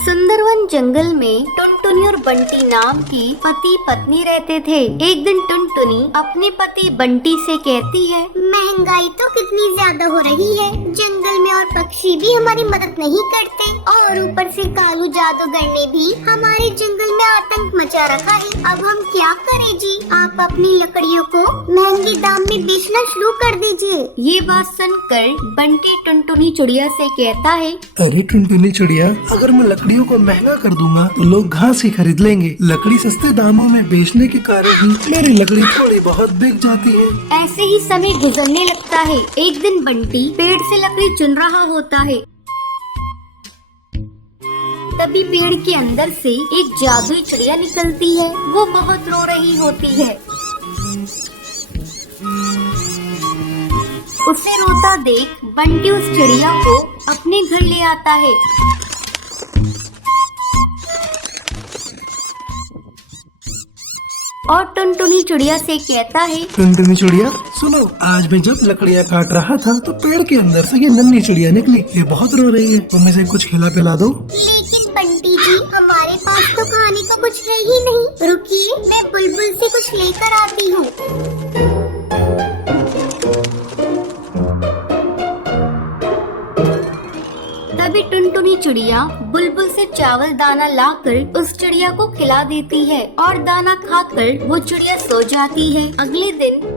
सुंदरवन जंगल में टुनटुनी और बंटी नाम की पति पत्नी रहते थे। एक दिन टुनटुनी अपने पति बंटी से कहती है, महंगाई तो कितनी ज्यादा हो रही है, जंगल में और पक्षी भी हमारी मदद नहीं करते और ऊपर से कालू जादूगर ने भी हमारे जंगल में आतंक मचा रखा है। अब हम क्या करें जी? आप अपनी लकड़ियों को महंगे दाम में बेचना शुरू कर दीजिए। ये बात सुनकर बंटी टुनटुनी चिड़िया से कहता है, अरे टुनटुनी चिड़िया, अगर मैं लकड़ियों को महंगा कर दूंगा तो लोग घास ही खरीद लेंगे। लकड़ी सस्ते दामों में बेचने के कारण ही मेरी लकड़ी थोड़ी बहुत बिक जाती है। ऐसे ही समय गुजरने लगता है। एक दिन बंटी पेड़ से लकड़ी चुन रहा होता है। तभी पेड़ के अंदर से एक जादुई चिड़िया निकलती है। वो बहुत रो रही होती है। उसे रोता देख बंटी उस चिड़िया को अपने घर ले आता है। और टुनटुनी चिड़िया से कहता है, टुनटुनी चिड़िया सुनो, आज मैं जब लकड़ियाँ काट रहा था तो पेड़ के अंदर से ये नन्ही चिड़िया निकली। ये बहुत रो रही है, तुम इसे कुछ खिला पिला दो। लेकिन बंटी जी, हमारे पास तो खाने को कुछ है ही नहीं। रुकिए, मैं बुलबुल से कुछ लेकर आती हूँ। तभी टुनटुनी चिड़िया बुलबुल से चावल दाना लाकर उस चिड़िया को खिला देती है और दाना खाकर वो चिड़िया सो जाती है। अगले दिन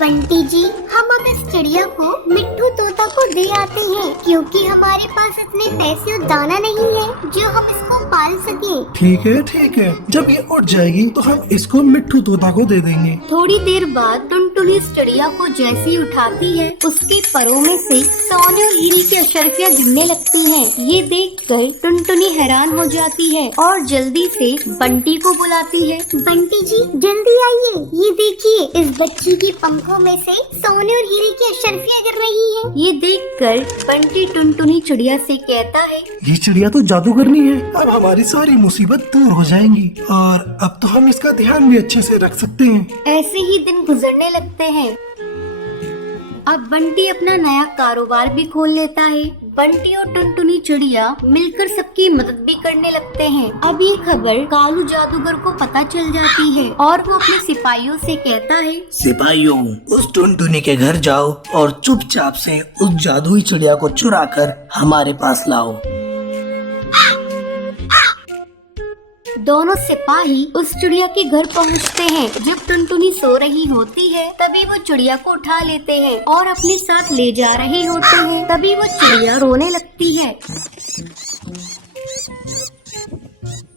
बंटी जी, हम अब इस चिड़िया को मिट्ठू तोता को दे आते हैं, क्योंकि हमारे पास इतने पैसे और दाना नहीं है जो हम इसको पाल सके। ठीक है ठीक है, जब ये उठ जाएगी तो हम इसको मिट्ठू तोता को दे देंगे। थोड़ी देर बाद टुनटुनी इस चिड़िया को जैसे ही उठाती है, उसके परों में से सोने और हीरे की अशर्फियाँ गिरने लगती हैं। ये देखकर टुनटुनी हैरान हो जाती है और जल्दी से बंटी को बुलाती है। बंटी जी, जल्दी आइए, ये देखिए, इस बच्ची के पंखों में से सोने और हीरे की अशर्फियाँ गिर रही हैं। ये देखकर बंटी टुनटुनी चिड़िया से कहता है, ये चिड़िया तो जादूगरनी है। अब हमारी सारी मुसीबत दूर हो जाएंगी और अब तो हम इसका ध्यान भी अच्छे से रख सकते हैं। ऐसे ही दिन गुजरने लगते हैं। अब बंटी अपना नया कारोबार भी खोल लेता है। बंटी और टुनटुनी चिड़िया मिलकर सबकी मदद भी करने लगते हैं। अब ये खबर कालू जादूगर को पता चल जाती है और वो अपने सिपाहियों से कहता है, सिपाहियों, उस टुनटुनी के घर जाओ और चुपचाप से उस जादुई चिड़िया को चुरा कर हमारे पास लाओ। दोनों सिपाही उस चिड़िया के घर पहुंचते हैं। जब टुनटुनी सो रही होती है तभी वो चिड़िया को उठा लेते हैं और अपने साथ ले जा रहे होते हैं। तभी वो चिड़िया रोने लगती है।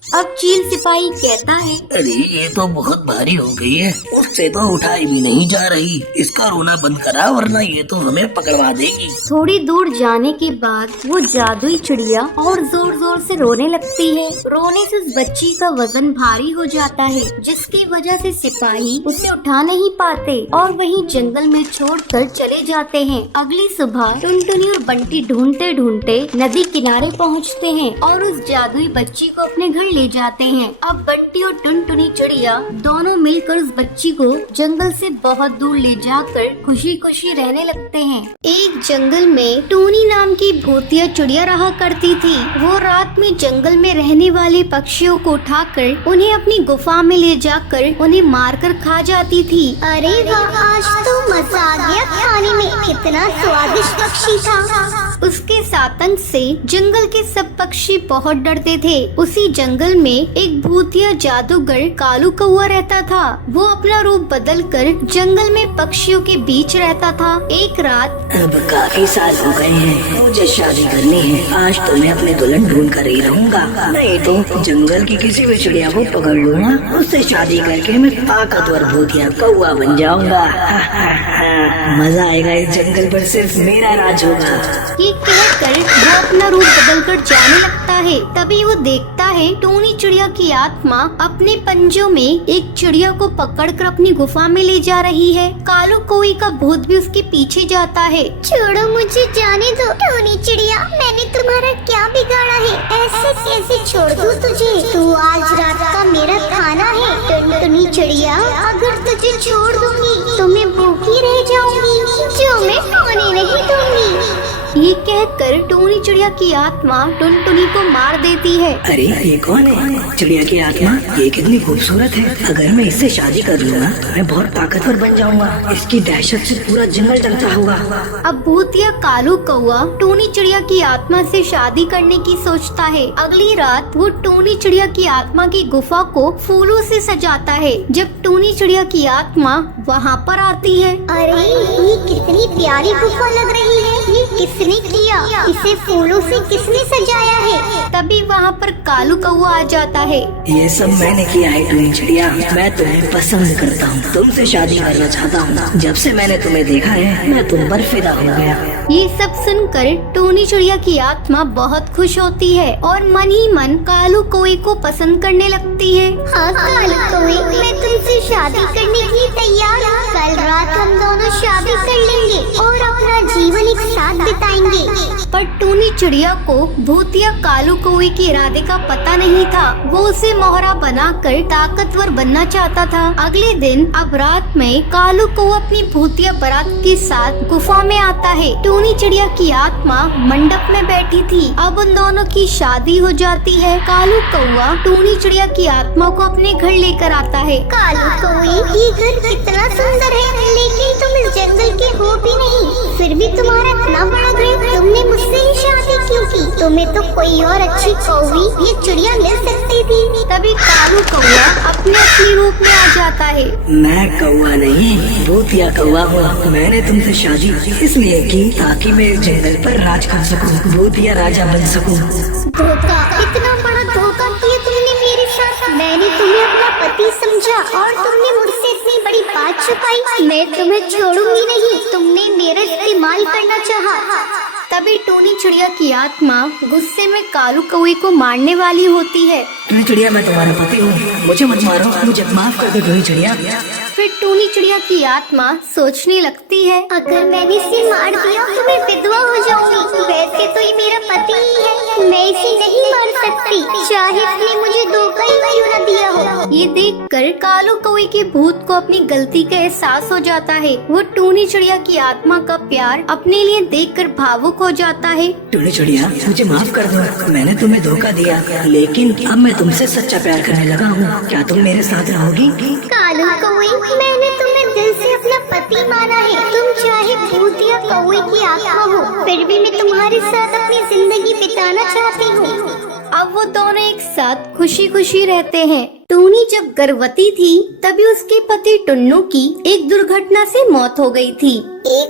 अब चील सिपाही कहता है, अरे ये तो बहुत भारी हो गई है, उससे तो उठाई भी नहीं जा रही। इसका रोना बंद करा वरना ये तो हमें पकड़वा देगी। थोड़ी दूर जाने के बाद वो जादुई चिड़िया और जोर जोर से रोने लगती है। रोने से उस बच्ची का वजन भारी हो जाता है, जिसकी वजह से सिपाही उसे उठा नहीं पाते और वहीं जंगल में छोड़कर चले जाते हैं। अगली सुबह टुनटुनी और बंटी ढूंढते ढूंढते नदी किनारे पहुँचते हैं और उस जादुई बच्ची को अपने घर ले जाते हैं। अब बंटी और टुनटुनी चिड़िया दोनों मिलकर उस बच्ची को जंगल से बहुत दूर ले जाकर खुशी खुशी रहने लगते हैं। एक जंगल में टूनी नाम की भूतिया चिड़िया रहा करती थी। वो रात में जंगल में रहने वाले पक्षियों को उठाकर उन्हें अपनी गुफा में ले जाकर उन्हें मारकर खा जाती थी। अरे वाह, आज तो मजा आ गया खाने में, कितना स्वादिष्ट पक्षी था। उसके सातंक से जंगल के सब पक्षी बहुत डरते थे। उसी जंगल में एक भूतिया जादूगर कालू कौआ रहता था। वो अपना रूप बदलकर जंगल में पक्षियों के बीच रहता था। एक रात, अब काफी साल हो गए हैं, मुझे शादी करनी है। आज तो मैं अपने दुल्हन ढूंढ कर ही रहूंगा, नहीं तो जंगल की किसी भी चिड़िया को पकड़ लूंगा, उससे शादी करके मैं ताकतवर भूतिया कौआ बन जाऊंगा। मजा आएगा, इस जंगल पर सिर्फ मेरा राज होगा। ये कहकर वो अपना रूप बदलकर जाने लगता है। तभी वो देखता है टूनी चिड़िया की आत्मा अपने पंजों में एक चिड़िया को पकड़कर अपनी गुफा में ले जा रही है। कालू कोई का भूत भी उसके पीछे जाता है। छोड़ो, मुझे जाने दो टूनी चिड़िया, मैंने तुम्हारा क्या बिगाड़ा है? ऐसे कैसे छोड़ दूं तुझे? तू आज रात का मेरा खाना है। टुनटुनी चिड़िया, अगर तुझे छोड़ दूंगी तो मैं भूखी रह जाऊंगी, जो मैं खाने नहीं दूंगी। ये कहकर टूनी चिड़िया की आत्मा टुनटुनी को मार देती है। अरे ये कौन है? चिड़िया की आत्मा, ये कितनी खूबसूरत है। अगर मैं इससे शादी कर लूँगा तो मैं बहुत ताकतवर बन जाऊंगा। इसकी दहशत से पूरा जंगल डरता होगा। अब भूतिया कालू कौआ टूनी चिड़िया की आत्मा से शादी करने की सोचता है। अगली रात वो टूनी चिड़िया की आत्मा की गुफा को फूलों से सजाता है। जब टूनी चिड़िया की आत्मा वहाँ पर आती है, अरे ये कितनी प्यारी गुफा लग रही है। ये किसने किया? इसे फूलों से किसने सजाया है? तभी वहाँ पर कालू कौआ आ जाता है। ये सब मैंने किया है टूनी चिड़िया। मैं तुम्हें पसंद करता हूँ, तुमसे शादी करना चाहता हूँ। जब से मैंने तुम्हें देखा है मैं तुम पर फिदा हो गया। ये सब सुनकर टूनी चिड़िया की आत्मा बहुत खुश होती है और मन ही मन कालू कौए को पसंद करने लगती है। हाँ कालू कौए, मैं तुमसे शादी करने के लिए तैयार हूँ। कल रात हम दोनों शादी कर लेंगे और अपना जीवन एक साथ बिताएंगे। पर टूनी चिड़िया को भूतिया कालू कौए के इरादे का पता नहीं था। वो उसे मोहरा बनाकर ताकतवर बनना चाहता था। अगले दिन अब रात में कालू कौआ अपनी भूतिया बारात के साथ गुफा में आता है। टूनी चिड़िया की आत्मा मंडप में बैठी थी। अब उन दोनों की शादी हो जाती है। कालू कौआ टूनी चिड़िया की आत्मा को अपने घर लेकर आता है। कालू कौए, ये घर कितना सुंदर है, लेकिन तुम इस जंगल के हो भी नहीं, फिर भी तुम्हारा इतना बड़ा घर। तुमने मुझसे ही शादी क्यों की? तुम्हें तो कोई और अच्छी कौवी ये चिड़िया मिल सकती थी। तभी कालू कौआ अपने असली रूप में आ जाता है। मैं कौआ नहीं, भूतिया कौआ हूँ। मैंने तुमसे शादी इसलिए की ताकि मैं इस जंगल पर राज कर सकूं, भूतिया राजा बन सकूं। धोखा, इतना बड़ा धोखा किया तुमने मेरे साथ। मैंने तुम्हें अपना पति समझा और तुमने मुझसे इतनी बड़ी बात छुपाई। मैं तुम्हें छोड़ूंगी नहीं। तुमने मेरा इस्तेमाल करना चाहा। तभी टूनी चिड़िया की आत्मा गुस्से में कालू कौए को मारने वाली होती है। टूनी चिड़िया, मैं तुम्हारा पति हूँ, मुझे मत मारो, मुझे माफ कर दो टूनी चिड़िया। फिर टूनी चिड़िया की आत्मा सोचने लगती है, अगर मैंने इसे मार दिया तो मैं विधवा हो जाऊंगी। वैसे तो ये मेरा पति ही है, मैं इसे नहीं मार सकती, चाहे इसने मुझे धोखा ही क्यों न दिया हो। ये देखकर कालू कौए के भूत को अपनी गलती का एहसास हो जाता है। वो टूनी चिड़िया की आत्मा का प्यार अपने लिए देखकर भावुक हो जाता है। टूनी चिड़िया, मुझे माफ कर दो, मैंने तुम्हें धोखा दिया, लेकिन अब मैं तुमसे सच्चा प्यार करने लगा हूँ। क्या तुम मेरे साथ रहोगी? कालू कौए, मैंने तुम्हें दिल से अपना पति माना है। तुम चाहे भूत या कौए की आत्मा हो, फिर भी मैं तुम्हारे साथ अपनी जिंदगी बिताना चाहती हूँ। अब वो दोनों एक साथ खुशी खुशी रहते हैं। टूनी जब गर्भवती थी तभी उसके पति टुन्नू की एक दुर्घटना से मौत हो गई थी।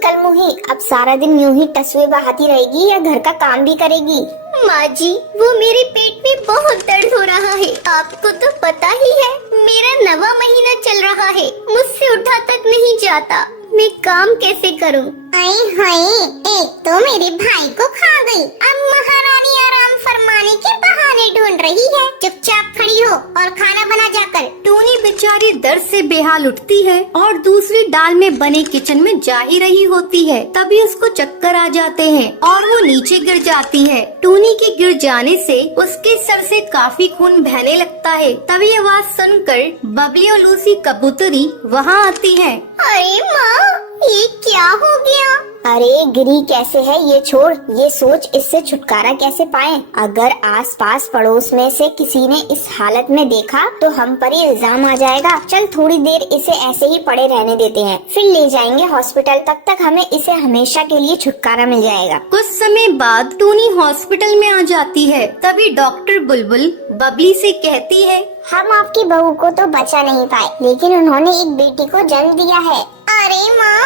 कलमुही, अब सारा दिन यूं ही टसवे बहाती रहेगी या घर का काम भी करेगी? माँ जी, वो मेरे पेट में बहुत दर्द हो रहा है। आपको तो पता ही है, मेरा 9वां महीना चल रहा है, मुझसे उठा तक नहीं जाता। मैं काम कैसे करूं? आई हाय, एक तो मेरे भाई को खा गई, अब महारानी आराम फरमाने के बहाने ढूंढ रही है। चुपचाप खड़ी हो और खाना बना जाकर। टूनी बेचारी दर्द से बेहाल उठती है और दूसरी डाल में बने किचन में जा ही रही होती है। तभी उसको चक्कर आ जाते हैं और वो नीचे गिर जाती है। टूनी के गिर जाने से उसके सर से काफी खून बहने लगता है। तभी आवाज सुनकर बबली और लूसी कबूतरी वहाँ आती है। अरे माँ, ये क्या हो गया? अरे गिरी कैसे है ये छोड़, ये सोच इससे छुटकारा कैसे पाएं। अगर आसपास पड़ोस में से किसी ने इस हालत में देखा तो हम पर ही इल्जाम आ जाएगा। चल थोड़ी देर इसे ऐसे ही पड़े रहने देते हैं, फिर ले जाएंगे हॉस्पिटल। तक हमें इसे हमेशा के लिए छुटकारा मिल जाएगा। कुछ समय बाद टूनी हॉस्पिटल में आ जाती है। तभी डॉक्टर बुलबुल बबली से कहती है, हम आपकी बहू को तो बचा नहीं पाए, लेकिन उन्होंने एक बेटी को जन्म दिया है। अरे माँ,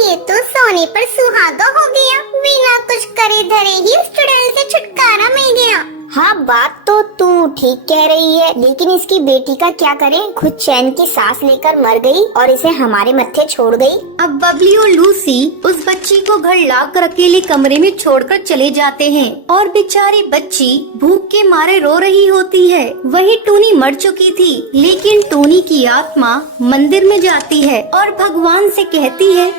ये तो सोने पर सुहागा हो गया। बिना कुछ करे धरे ही उस चुड़ैल से छुटकारा मिल गया। हाँ, बात तो तू ठीक कह रही है, लेकिन इसकी बेटी का क्या करें? खुद चैन की सांस लेकर मर गई और इसे हमारे मत्थे छोड़ गई। अब बबली और लूसी उस बच्ची को घर लाकर अकेले कमरे में छोड़कर चले जाते हैं और बेचारी बच्ची भूख के मारे रो रही होती है। वही टूनी मर चुकी थी, लेकिन टूनी की आत्मा मंदिर में जाती है और भगवान से कहती है,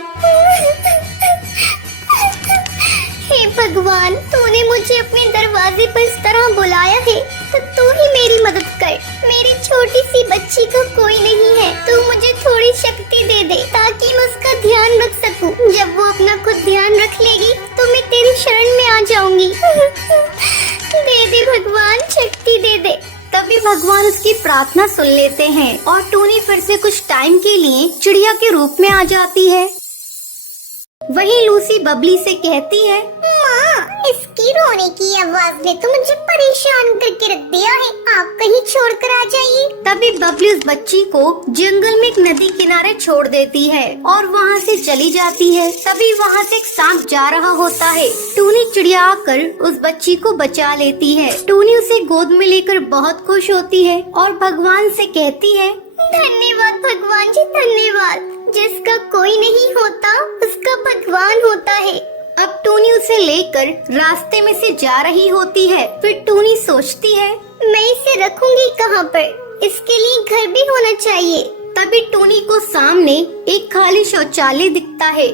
हे भगवान, तूने मुझे अपने दरवाजे पर इस तरह बुलाया है तो तू ही मेरी मदद कर। मेरी छोटी सी बच्ची को कोई नहीं है, तू मुझे थोड़ी शक्ति दे दे ताकि मैं उसका ध्यान रख सकूं। जब वो अपना खुद ध्यान रख लेगी तो मैं तेरी शरण जाऊंगी। दे दे भगवान, शक्ति दे दे। तभी भगवान उसकी प्रार्थना सुन लेते हैं और टूनी फिर से कुछ टाइम के लिए चिड़िया के रूप में आ जाती है। वहीं लूसी बबली से कहती है, माँ, इसकी रोने की आवाज ने तो मुझे परेशान करके रख दिया है, आप कहीं छोड़कर आ जाइए। तभी बबली उस बच्ची को जंगल में एक नदी किनारे छोड़ देती है और वहाँ से चली जाती है। तभी वहाँ से एक सांप जा रहा होता है। टूनी चिड़िया आकर उस बच्ची को बचा लेती है। टूनी उसे गोद में लेकर बहुत खुश होती है और भगवान से कहती है, धन्यवाद भगवान जी, धन्यवाद। जिसका कोई नहीं होता उसका भगवान होता है। अब टूनी उसे लेकर रास्ते में से जा रही होती है। फिर टूनी सोचती है, मैं इसे रखूंगी कहाँ पर? इसके लिए घर भी होना चाहिए। तभी टूनी को सामने एक खाली शौचालय दिखता है।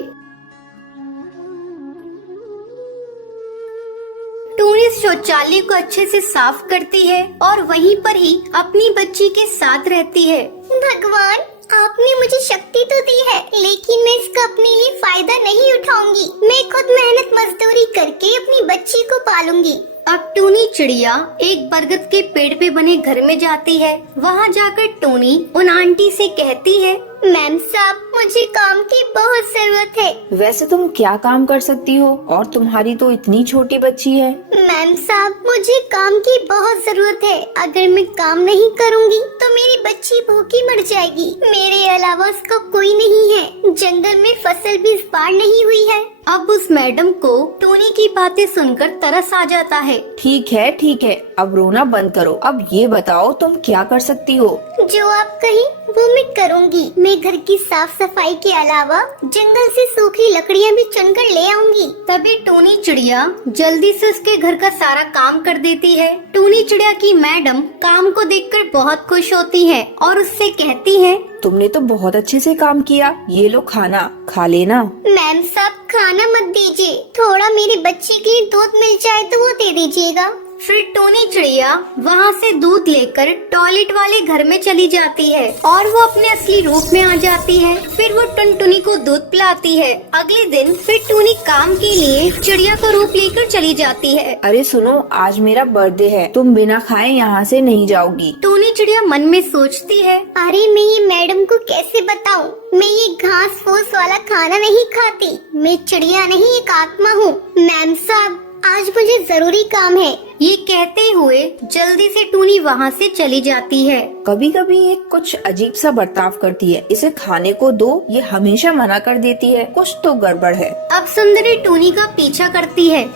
टूनी इस शौचालय को अच्छे से साफ करती है और वहीं पर ही अपनी बच्ची के साथ रहती है। भगवान, आपने मुझे शक्ति तो दी है, लेकिन मैं इसका अपने लिए फायदा नहीं उठाऊंगी। मैं खुद मेहनत मजदूरी करके अपनी बच्ची को पालूंगी। अब टूनी चिड़िया एक बरगद के पेड़ पे बने घर में जाती है। वहाँ जाकर टूनी उन आंटी से कहती है, मैम साहब, मुझे काम की बहुत जरूरत है। वैसे तुम क्या काम कर सकती हो और तुम्हारी तो इतनी छोटी बच्ची है। मैम साहब, मुझे काम की बहुत जरूरत है। अगर मैं काम नहीं करूंगी तो मेरी बच्ची भूखी मर जाएगी। मेरे अलावा उसका कोई नहीं है। जंगल में फसल भी इस बार नहीं हुई है। अब उस मैडम को टूनी की बातें सुनकर तरस आ जाता है। ठीक है, अब रोना बंद करो। अब ये बताओ तुम क्या कर सकती हो। जो आप कहें वो मैं करूंगी। मैं घर की साफ सफाई के अलावा जंगल से सूखी लकड़ियाँ भी चुनकर ले आऊंगी। तभी टूनी चिड़िया जल्दी से उसके घर का सारा काम कर देती है। टूनी चिड़िया की मैडम काम को देखकर बहुत खुश होती है और उससे कहती है, तुमने तो बहुत अच्छे से काम किया। ये लो खाना, खा लेना। मैम साहब, खाना मत दीजिए। थोड़ा मेरी बच्ची के लिए दूध मिल जाए तो वो दे दीजिएगा। फिर टूनी चिड़िया वहाँ से दूध लेकर टॉयलेट वाले घर में चली जाती है और वो अपने असली रूप में आ जाती है। फिर वो टुनटुनी को दूध पिलाती है। अगले दिन फिर टूनी काम के लिए चिड़िया का रूप लेकर चली जाती है। अरे सुनो, आज मेरा बर्थडे है, तुम बिना खाए यहाँ से नहीं जाओगी। टूनी चिड़िया मन में सोचती है, अरे मैं ये मैडम को कैसे बताऊं? मैं ये घास फूस वाला खाना नहीं खाती। मैं चिड़िया नहीं, एक आत्मा हूँ। मैम साहब, आज मुझे जरूरी काम है। ये कहते हुए जल्दी से टूनी वहाँ से चली जाती है। कभी कभी ये कुछ अजीब सा बर्ताव करती है। इसे खाने को दो, ये हमेशा मना कर देती है। कुछ तो गड़बड़ है। अब सुंदरी टूनी का पीछा करती है।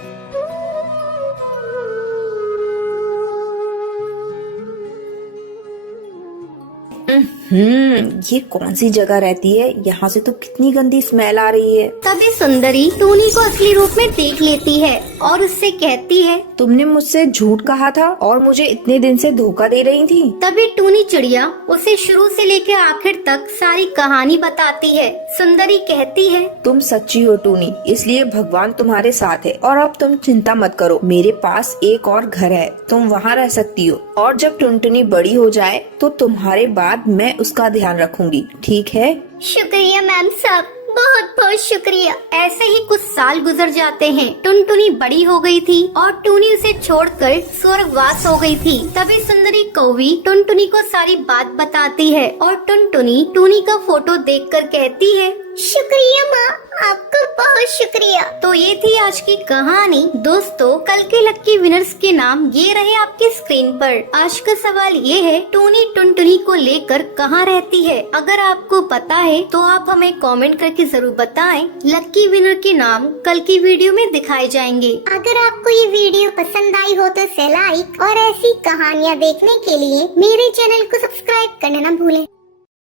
ये कौन सी जगह रहती है? यहाँ से तो कितनी गंदी स्मेल आ रही है। तभी सुंदरी टूनी को असली रूप में देख लेती है और उससे कहती है, तुमने मुझसे झूठ कहा था और मुझे इतने दिन से धोखा दे रही थी। तभी टूनी चिड़िया उसे शुरू से लेकर आखिर तक सारी कहानी बताती है। सुंदरी कहती है, तुम सच्ची हो टूनी, इसलिए भगवान तुम्हारे साथ है। और अब तुम चिंता मत करो, मेरे पास एक और घर है, तुम वहाँ रह सकती हो। और जब टुनटुनी बड़ी हो जाए तो तुम्हारे बाद मैं उसका ध्यान रखूंगी, ठीक है? शुक्रिया मैम साहब, बहुत बहुत शुक्रिया। ऐसे ही कुछ साल गुजर जाते हैं। टुनटुनी बड़ी हो गई थी और टूनी उसे छोड़कर स्वर्गवास हो गई थी। तभी सुंदरी कौवी टुनटुनी को सारी बात बताती है और टुनटुनी टूनी का फोटो देखकर कहती है, शुक्रिया माँ, आपका बहुत शुक्रिया। तो ये थी आज की कहानी। दोस्तों, कल के लक्की विनर्स के नाम ये रहे आपके स्क्रीन पर। आज का सवाल ये है, टूनी टुनटुनी को लेकर कहाँ रहती है? अगर आपको पता है तो आप हमें कमेंट करके जरूर बताएं। लक्की विनर के नाम कल की वीडियो में दिखाए जाएंगे। अगर आपको ये वीडियो पसंद आई हो तो इसे लाइक और ऐसी कहानियाँ देखने के लिए मेरे चैनल को सब्सक्राइब करना न भूलें।